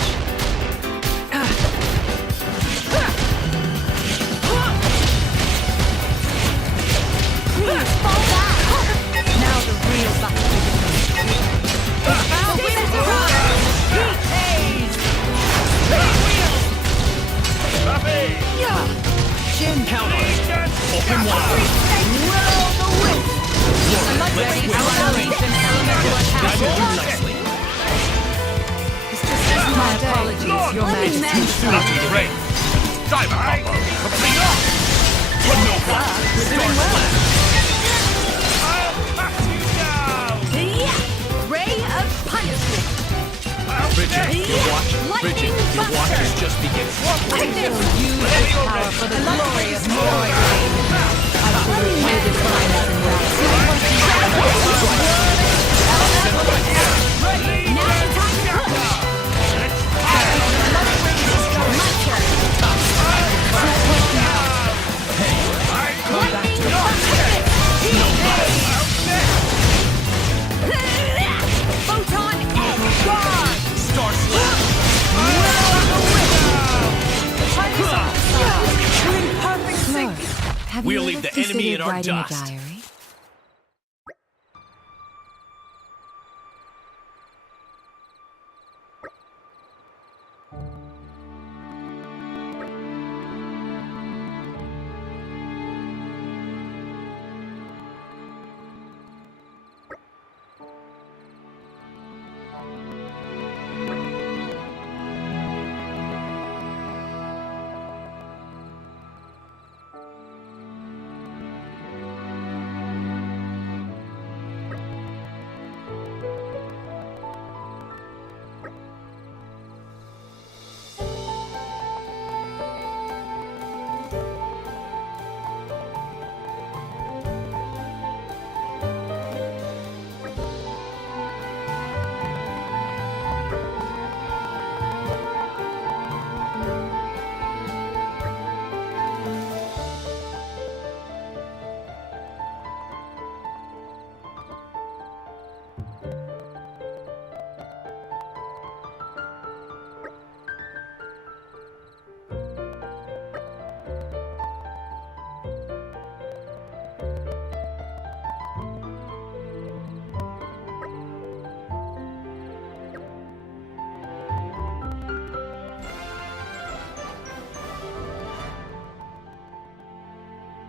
Please, fall back! Now the real battle begins. The winds arrive! Heat haze! Jin, count on it. Open wide. Will the wisp! Ready to unleash an elemental attack. nicely. My apologies, Your Majesty. Not too great. Diver combo. Complete. One no block. Start flat. Ray of punishment! Bridget, your watch. Bridget, your watch is just beginning. I will use this power for the glory of my reign. I will repay this kindness in wrath. Now the time to push! My turn! Photon edge! Guard! Star slap. Have We'll you leave ever the enemy in considered our writing a dust. diary?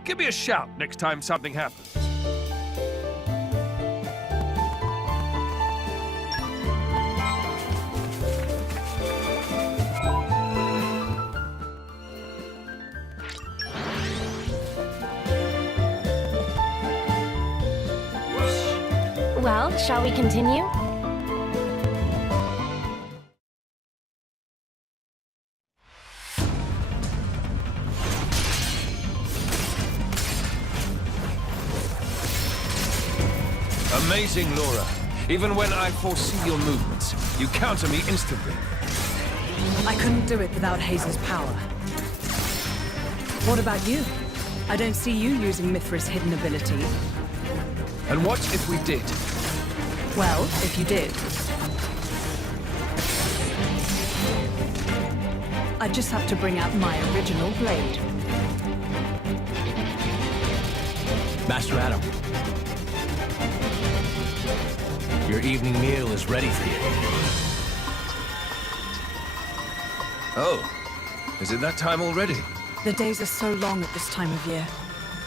Give me a shout next time something happens. Well, shall we continue? Amazing, Laura. Even when I foresee your movements, you counter me instantly. I couldn't do it without Haze's power. What about you? I don't see you using Mithra's hidden ability. And what if we did? Well, if you did. I just have to bring out my original blade. Master Adam. Your evening meal is ready for you. Oh, is it that time already? The days are so long at this time of year.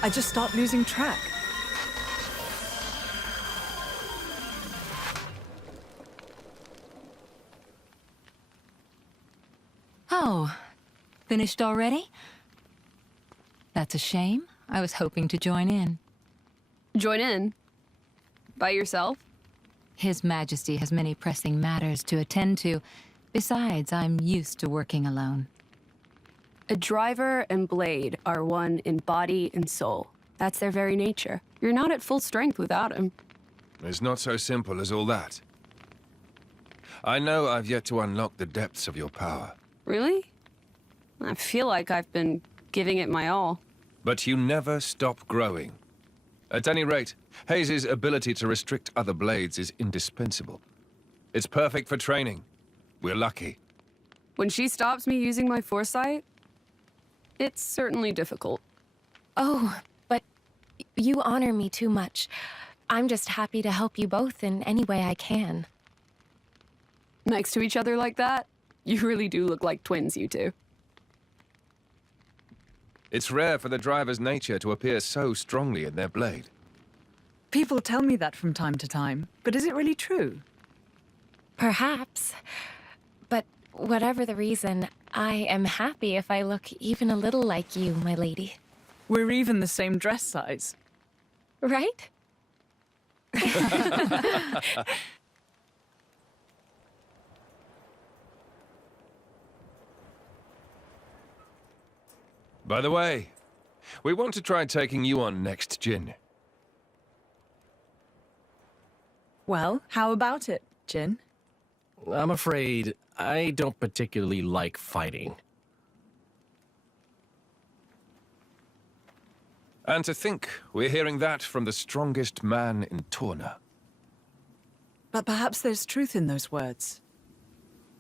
I just start losing track. Oh, finished already? That's a shame. I was hoping to join in. Join in? By yourself? His Majesty has many pressing matters to attend to. Besides, I'm used to working alone. A driver and blade are one in body and soul. That's their very nature. You're not at full strength without him. It's not so simple as all that. I know I've yet to unlock the depths of your power. Really? I feel like I've been giving it my all. But you never stop growing. At any rate, Hayes' ability to restrict other blades is indispensable. It's perfect for training. We're lucky. When she stops me using my foresight, it's certainly difficult. Oh, but you honor me too much. I'm just happy to help you both in any way I can. Next to each other like that, you really do look like twins, you two. It's rare for the driver's nature to appear so strongly in their blade. People tell me that from time to time, but is it really true? Perhaps. But whatever the reason, I am happy if I look even a little like you, my lady. We're even the same dress size. Right? By the way, we want to try taking you on next, Jin. Well, how about it, Jin? I'm afraid I don't particularly like fighting. And to think we're hearing that from the strongest man in Torna. But perhaps there's truth in those words.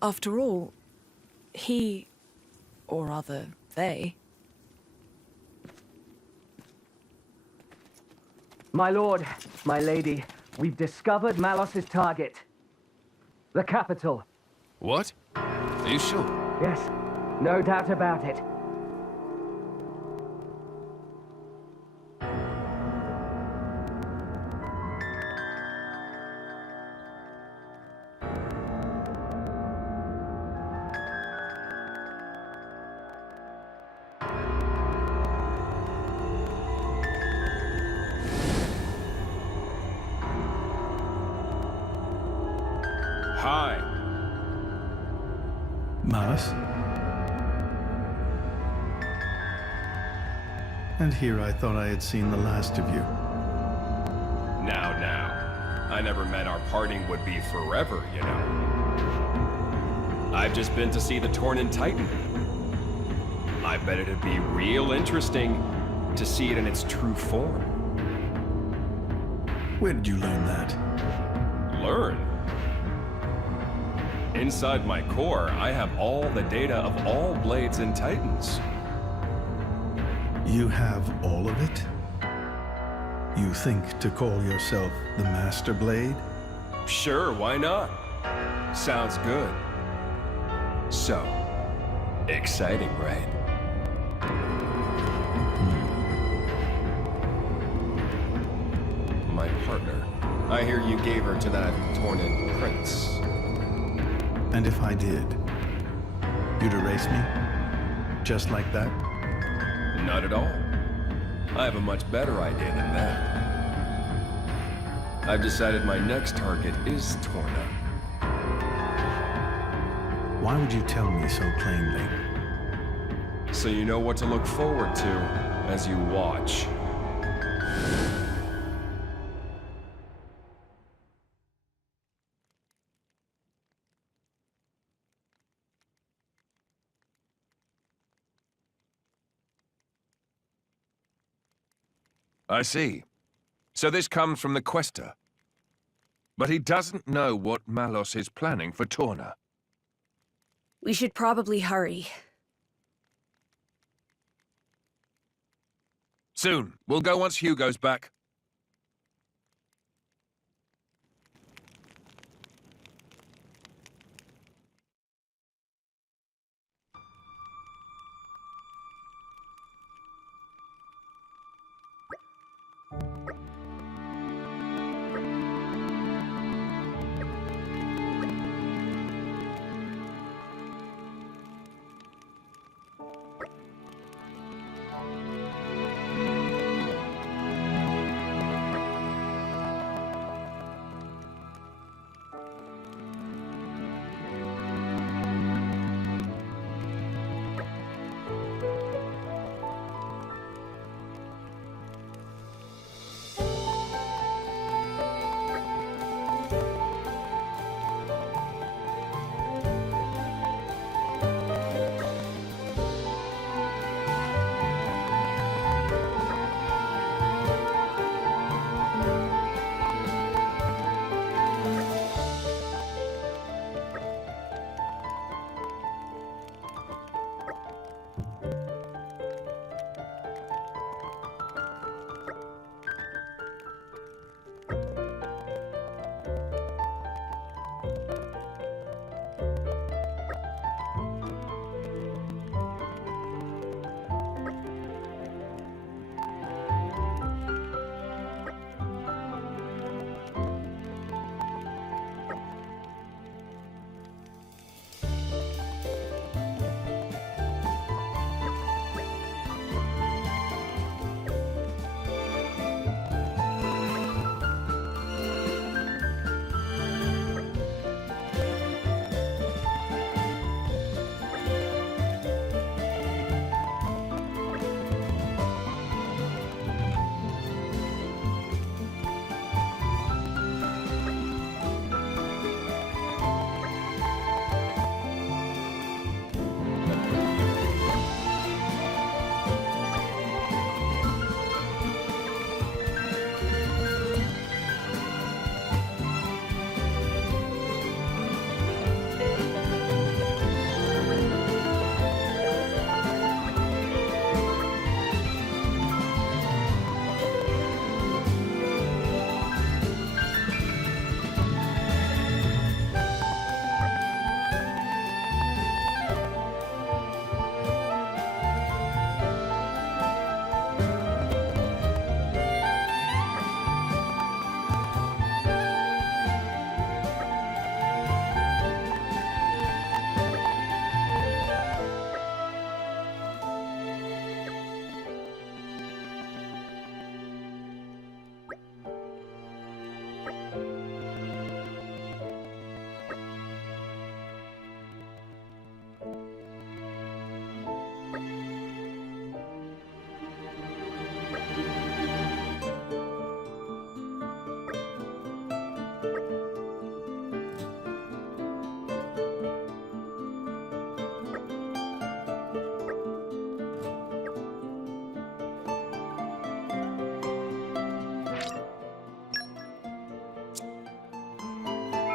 After all, he, or rather, they... My lord, my lady, we've discovered Malos's target. The capital. What? Are you sure? Yes, no doubt about it. Hi. Malos? And here I thought I had seen the last of you. Now. I never meant our parting would be forever, you know. I've just been to see the Tornin Titan. I bet it'd be real interesting to see it in its true form. Where did you learn that? Learn? Inside my core, I have all the data of all blades and titans. You have all of it? You think to call yourself the Master Blade? Sure, why not? Sounds good. So, exciting, right? My partner. I hear you gave her to that Tornin prince. And if I did, you'd erase me? Just like that? Not at all. I have a much better idea than that. I've decided my next target is Torna. Why would you tell me so plainly? So you know what to look forward to as you watch. I see. So this comes from the Quester. But he doesn't know what Malos is planning for Torna. We should probably hurry. Soon. We'll go once Hugo's back.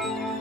you.